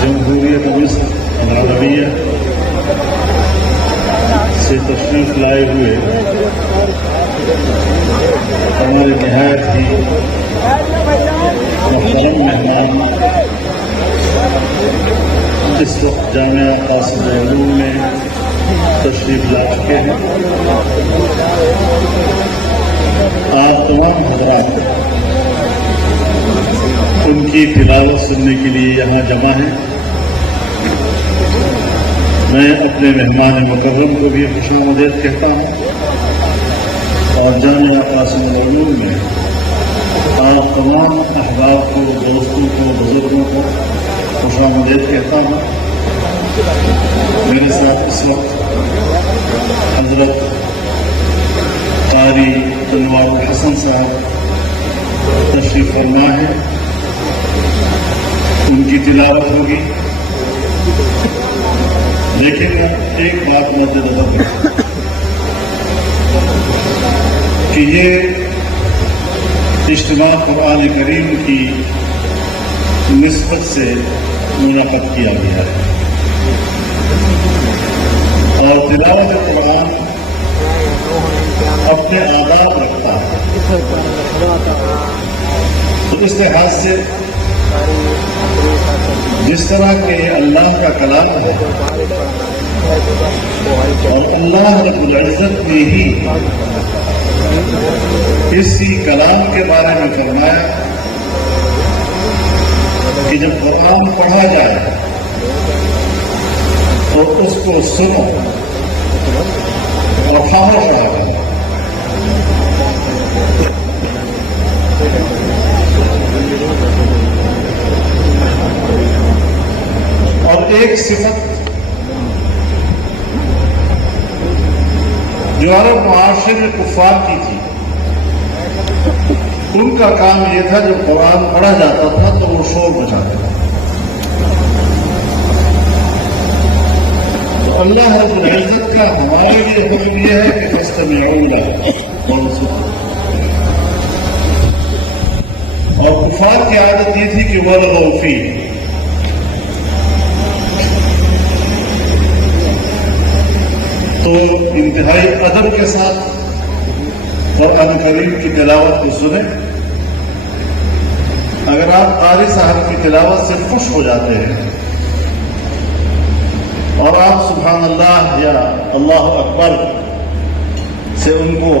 جمہوریت مصر العربیہ سے تشریف لائے ہوئے ہمارے نہایت ہی محترم مہمان اس وقت جامعہ قاسم العلوم میں تشریف لا چکے ہیں. آپ تمام حضرات ان کی تلاوت سننے کے لیے یہاں جمع ہیں. میں اپنے مہمان مکرم کو بھی خوش آمدید کہتا ہوں اور جامعہ قاسم العلوم میں آپ تمام احباب کو، دوستوں کو، بزرگوں کو خوش آمدید کہتا ہوں. میرے ساتھ اس وقت حضرت قاری انوار الحسن صاحب تشریف فرما ہے. ان کی تلاوت ہوگی، لیکن ایک بات مد نظر ہے کہ یہ اجتماع قرآن کریم کی نسبت سے منعقد کیا گیا ہے اور تلاوت قرآن اپنے آداب رکھتا ہے. تو اس لحاظ سے جس طرح کہ اللہ کا کلام ہے اور اللہ رب العزت نے ہی اسی کلام کے بارے میں فرمایا کہ جب قرآن پڑھا جائے تو اس کو سنو اور خاموش رہا کرو. اور ایک صفت جو عرب معاشرے میں کفار کی تھی، ان کا کام یہ تھا جب قرآن پڑھا جاتا تھا تو وہ شور مچاتے تھے. تو اللہ رب العزت کا ہمارے لیے حکم یہ ہے کہ فاستمعوا له وانصتوا. اور کفار کی عادت یہ تھی کہ والغوا فیہ، تو انتہائی ادب کے ساتھ قرآن کریم کی تلاوت کو سنیں. اگر آپ قاری صاحب کی تلاوت سے خوش ہو جاتے ہیں اور آپ سبحان اللہ یا اللہ اکبر سے ان کو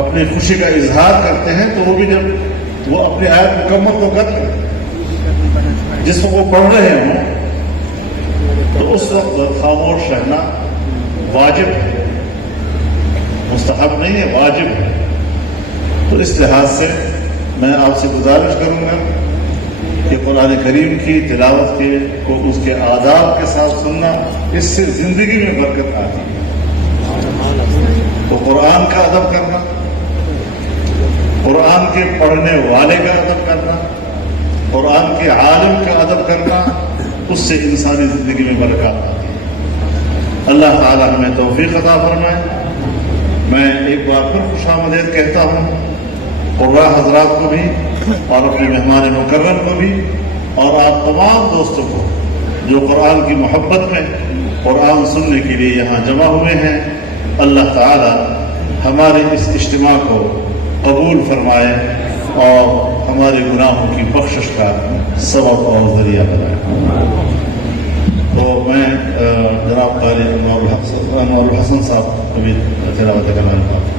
اپنی خوشی کا اظہار کرتے ہیں تو وہ بھی جب وہ اپنی آیت مکمل تو کر لیں جس کو وہ پڑھ رہے ہوں تو اس وقت خاموش رہنا واجب ہے، مستحب نہیں ہے، واجب ہے. تو اس لحاظ سے میں آپ سے گزارش کروں گا کہ قرآن کریم کی تلاوت کو اس کے آداب کے ساتھ سننا، اس سے زندگی میں برکت آتی ہے. تو قرآن کا ادب کرنا، قرآن کے پڑھنے والے کا ادب کرنا، قرآن کے عالم کا ادب کرنا، اس سے انسانی زندگی میں برکت آتی ہے. اللہ تعالیٰ ہمیں توفیق عطا فرمائے. میں ایک بار پھر خوش آمدید کہتا ہوں قراء حضرات کو بھی اور اپنے مہمان مکرم کو بھی اور آپ تمام دوستوں کو جو قرآن کی محبت میں قرآن سننے کے لیے یہاں جمع ہوئے ہیں. اللہ تعالیٰ ہمارے اس اجتماع کو قبول فرمائے اور ہمارے گناہوں کی بخشش کا سبب اور ذریعہ بنائے. تو میں جناب قاری انوار الحسن صاحب کو بھی تلاوت کرنا چاہتا ہوں.